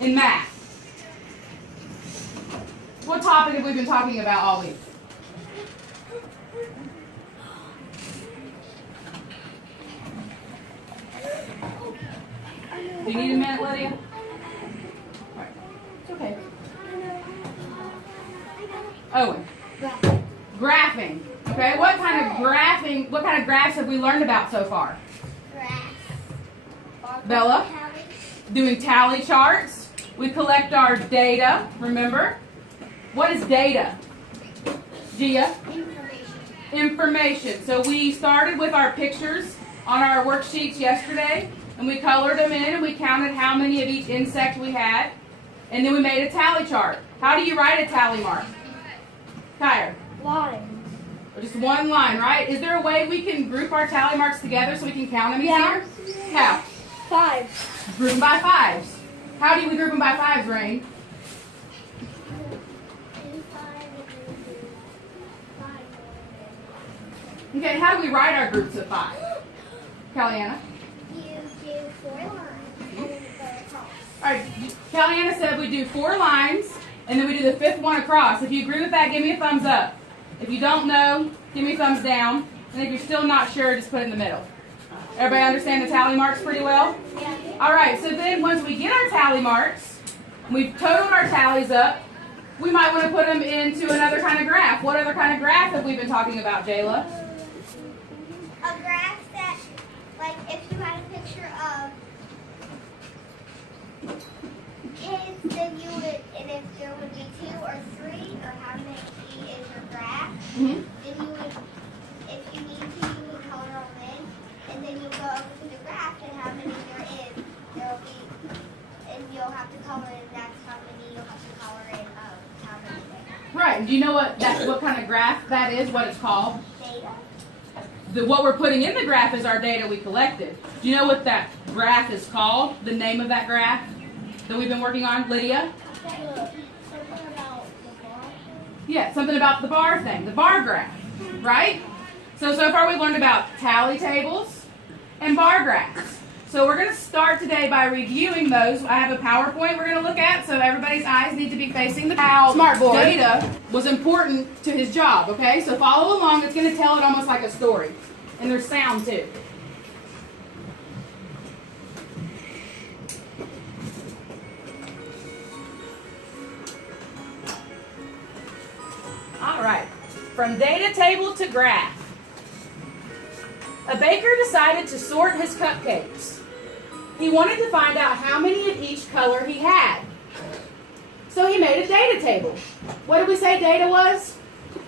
in math? What topic have we been talking about all week? Do you need a minute, Lydia? All right. It's okay. Owen. Graphing. Okay, what kind of graphs have we learned about so far? Bella? Doing tally charts. We collect our data, remember? What is data? Gia? Information. So we started with our pictures on our worksheets yesterday, and we colored them in, and we counted how many of each insect we had, and then we made a tally chart. How do you write a tally mark? Tyre? Line. Just one line, right? Is there a way we can group our tally marks together so we can count them easier? How? 5. Group them by fives. How do we group them by fives, Rain? Okay, how do we write our groups of 5? Caliana? You do 4 lines and then you go across. All right, Caliana said we do 4 lines and then we do the 5th one across. If you agree with that, give me a thumbs up. If you don't know, give me a thumbs down. And if you're still not sure, just put it in the middle. Everybody understand the tally marks pretty well? Yeah. All right, so then once we get our tally marks, we've totaled our tallies up, we might want to put them into another kind of graph. What other kind of graph have we been talking about, Jayla? A graph that, like, if you had a picture of kids, then you would, and if there would be 2 or 3, or how many is your graph, then you would, if you need to, you would color them in, and then you'll go over to the graph and how many there is. There'll be, and you'll have to color in, that's how many you'll have to color in of how many there are. Right, do you know what kind of graph that is, what it's called? Data. What we're putting in the graph is our data we collected. Do you know what that graph is called? The name of that graph that we've been working on, Lydia? Something about the bar. Yeah, something about the bar thing, the bar graph, right? So far we've learned about tally tables and bar graphs. So we're going to start today by reviewing those. I have a PowerPoint we're going to look at, so everybody's eyes need to be facing the smartboard. Data was important to his job, okay? So follow along. It's going to tell it almost like a story. And there's sound too. All right. From data table to graph. A baker decided to sort his cupcakes. He wanted to find out how many of each color he had. So he made a data table. What did we say data was?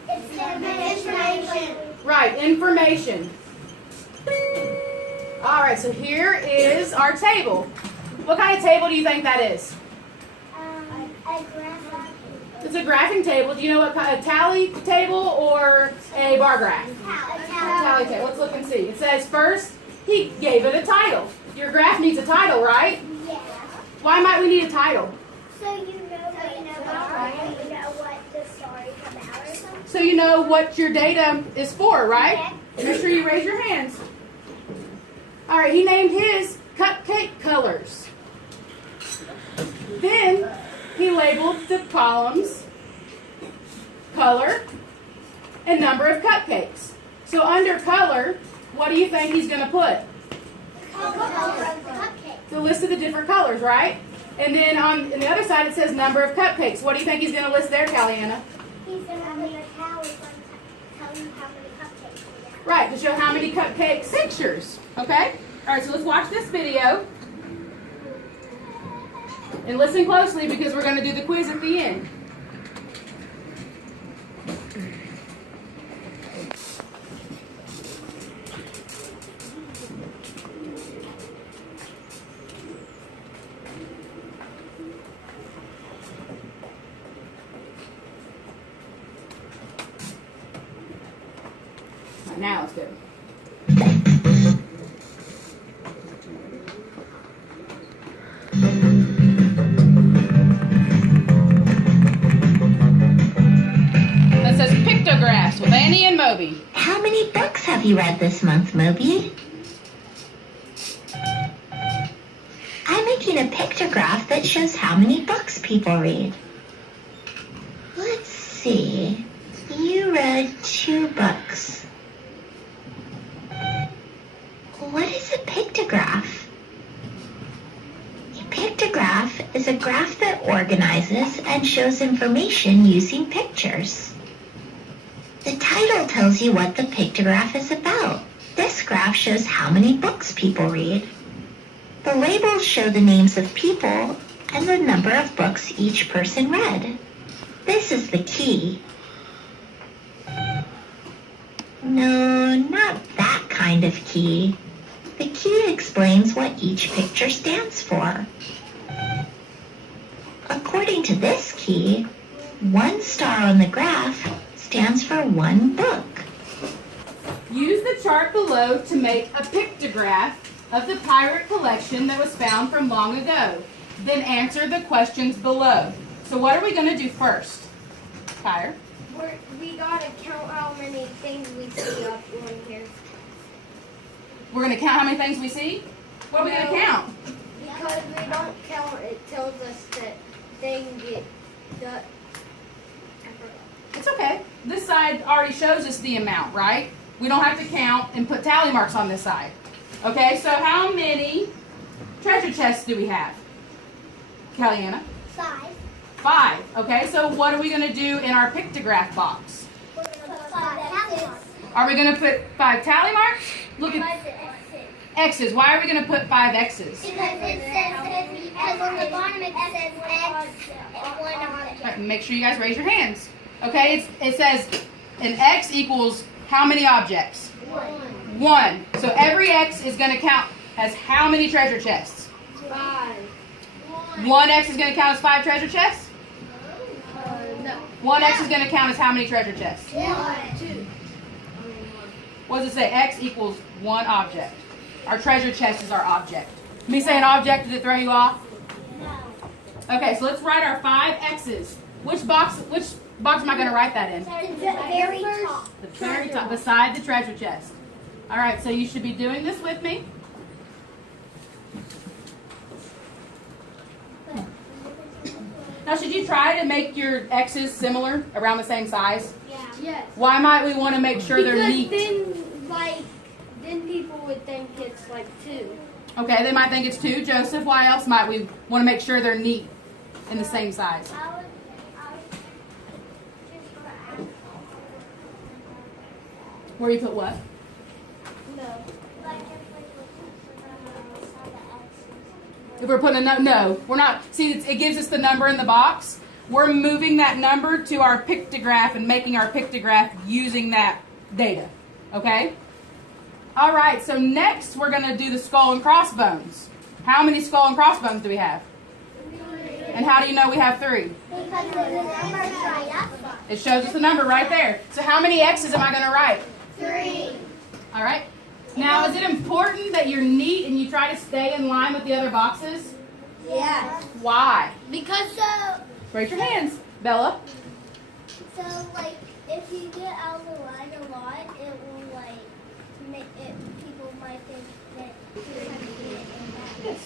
It's information. Right, information. All right, so here is our table. What kind of table do you think that is? A graph. It's a graphing table. Do you know what kind, a tally table or a bar graph? A Tally table. Let's look and see. It says first, he gave it a title. Your graph needs a title, right? Yeah. Why might we need a title? So you know what the story's about or something? So you know what your data is for, right? Make sure you raise your hands. All right, he named his cupcake colors. Then he labeled the columns, color, and number of cupcakes. So under color, what do you think he's going to put? The list of the different colors, right? And then on the other side it says number of cupcakes. What do you think he's going to list there, Caliana? He's going to put a tally tell you how many cupcakes we have. Right, to show how many cupcake pictures. Okay? All right, so let's watch this video. And listen closely because we're going to do the quiz at the end. All right, now let's go. That says pictographs with Annie and Moby. How many books have you read this month, Moby? I'm making a pictograph that shows how many books people read. Let's see. You read 2 books. What is a pictograph? A pictograph is a graph that organizes and shows information using pictures. The title tells you what the pictograph is about. This graph shows how many books people read. The labels show the names of people and the number of books each person read. This is the key. No, not that kind of key. The key explains what each picture stands for. According to this key, 1 star on the graph stands for 1 book. Use the chart below to make a pictograph of the pirate collection that was found from long ago. Then answer the questions below. So what are we going to do first? Tyre? We gotta count how many things we see up on here. We're going to count how many things we see? What are we going to count? Because we don't count, it tells us that thing get done. It's okay. This side already shows us the amount, right? We don't have to count and put tally marks on this side. Okay, so how many treasure chests do we have? Kellyanna? 5. 5. Okay, so what are we going to do in our pictograph box? We're gonna put 5 tally marks. Are we going to put 5 tally marks? Look at X's. Why are we going to put 5 X's? Because on the bottom it says X and 1 on it. Right, make sure you guys raise your hands. Okay, it says an X equals how many objects? 1. So every X is going to count as how many treasure chests? 5. 1 X is going to count as 5 treasure chests? No. 1 X is going to count as how many treasure chests? 1. 2. What does it say? X equals 1 object. Our treasure chest is our object. Me say an object, did it throw you off? No. Okay, so let's write our 5 X's. Which box am I going to write that in? The very top. The very top, beside the treasure chest. All right, so you should be doing this with me. Now, should you try to make your X's similar, around the same size? Yeah. Yes. Why might we want to make sure they're neat? Then people would think it's like 2. Okay, they might think it's 2. Joseph, why else might we want to make sure they're neat in the same size? Where you put what? No. If we're putting a no, we're not. See, it gives us the number in the box. We're moving that number to our pictograph and making our pictograph using that data. Okay? All right, so next we're going to do the skull and crossbones. How many skull and crossbones do we have? 3. And how do you know we have 3? Because the number's right up. It shows us the number right there. So how many X's am I going to write? 3. All right. Now, is it important that you're neat and you try to stay in line with the other boxes? Yeah. Why? Because Raise your hands. Bella? so like if you get out of the line a lot, it will like make it. People might think that you're trying to get it in that. Yes.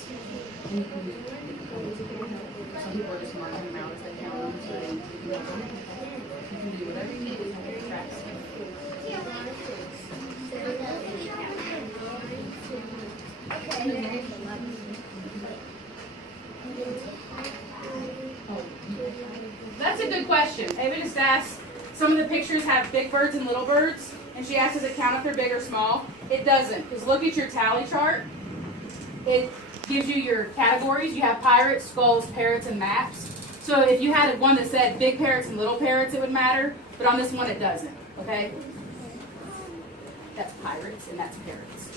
Some people are just marking them out as they count them, so you can do whatever you need to count your tracks. That's a good question. Ava just asked, some of the pictures have big birds and little birds, and she asked, does it count if they're big or small? It doesn't, because look at your tally chart. It gives you your categories. You have pirates, skulls, parrots, and maps. So if you had one that said big parrots and little parrots, it would matter, but on this one it doesn't, okay? That's pirates, and that's parrots.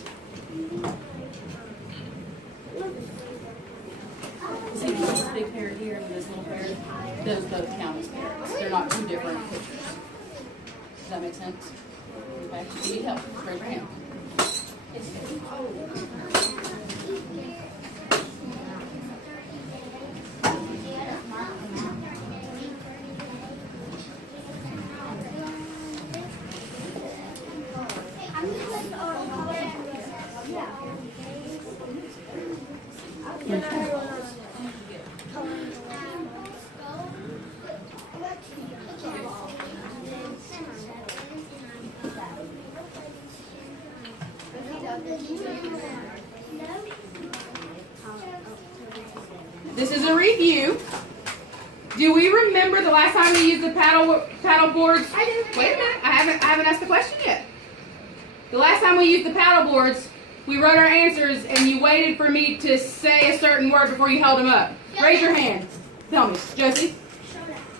See this big parrot here and this little parrot? Those both count as parrots. They're not 2 different pictures. Does that make sense? Okay. If you need help, just raise your hand. this is a review. Do we remember the last time we used the paddle boards? Wait a minute, I haven't asked the question yet. The last time we used the paddle boards, we wrote our answers and you waited for me to say a certain word before you held them up. Raise your hand. Tell me, Josie.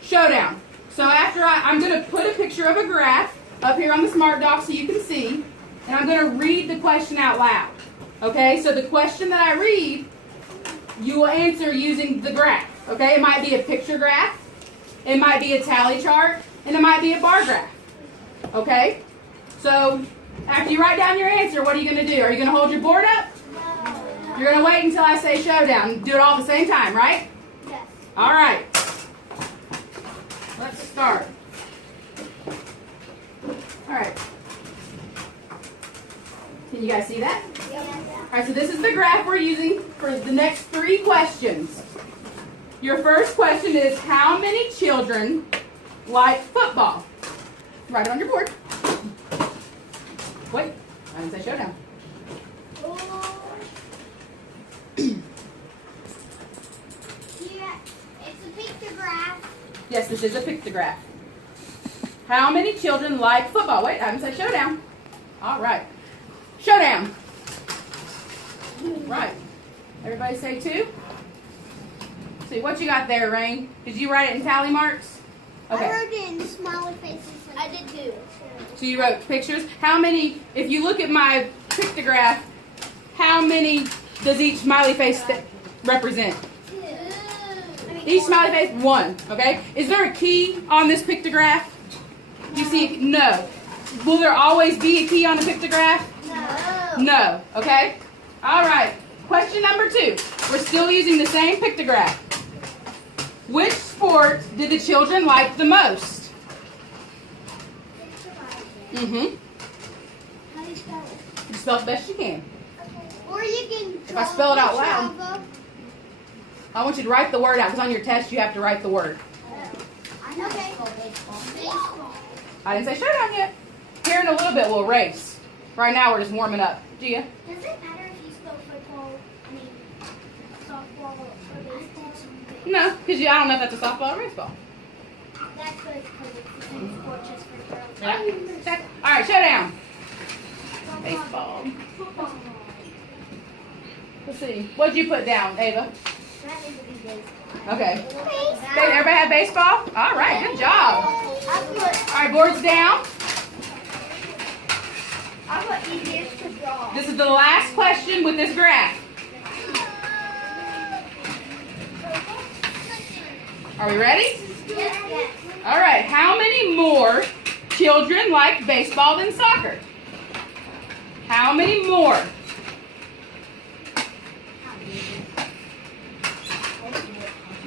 Showdown. So after I'm going to put a picture of a graph up here on the Smart Doc so you can see, and I'm going to read the question out loud. Okay, so the question that I read, you will answer using the graph. Okay, it might be a picture graph, it might be a tally chart, and it might be a bar graph. Okay, so after you write down your answer, what are you going to do? Are you going to hold your board up? No. You're going to wait until I say showdown. Do it all at the same time, right? Yes. All right. Let's start. All right. Can you guys see that? Yes. All right, so this is the graph we're using for the next 3 questions. Your first question is, how many children like football? Write it on your board. Wait, I didn't say showdown. Yeah, it's a pictograph. Yes, this is a pictograph. How many children like football? Wait, I haven't said showdown. All right. Showdown. Right. Everybody say 2. See, what you got there, Rain? Did you write it in tally marks? Okay. I wrote it in smiley faces. I did too. So you wrote pictures. How many, if you look at my pictograph, how many does each smiley face represent? 2. Each smiley face, 1. Okay? Is there a key on this pictograph? You see, no. Will there always be a key on a pictograph? No. No. Okay? All right. Question number 2. We're still using the same pictograph. Which sport did the children like the most? Mm-hmm. How do you spell it? You spell it the best you can. Okay. Or you can. If I spell it out loud. I want you to write the word out, because on your test you have to write the word. I know. Okay. Baseball. I didn't say showdown yet. Here in a little bit we'll race. Right now we're just warming up. Gia? Does it matter if you spell football, softball, or baseball? No, because I don't know if that's a softball or baseball. That's good because it's the same sport just for girls. Yeah. Check. All right, showdown. Baseball. Football. Let's see. What'd you put down, Ava? That needs to be baseball. Okay. Baseball. Everybody had baseball? All right, good job. All right, boards down. I put easiest to draw. This is the last question with this graph. Are we ready? Yes. All right, how many more children like baseball than soccer? How many more?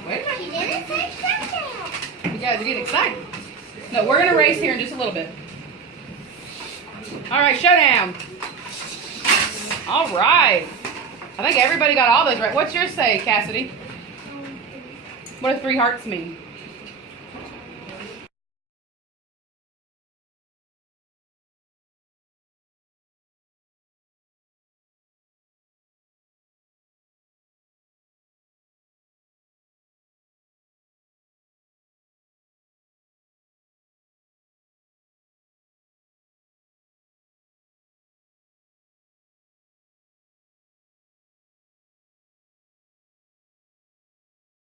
Wait a minute. He didn't say showdown. You guys are getting excited. No, we're going to race here in just a little bit. All right, showdown. All right. I think everybody got all those right. What's yours say, Cassidy? What do 3 hearts mean?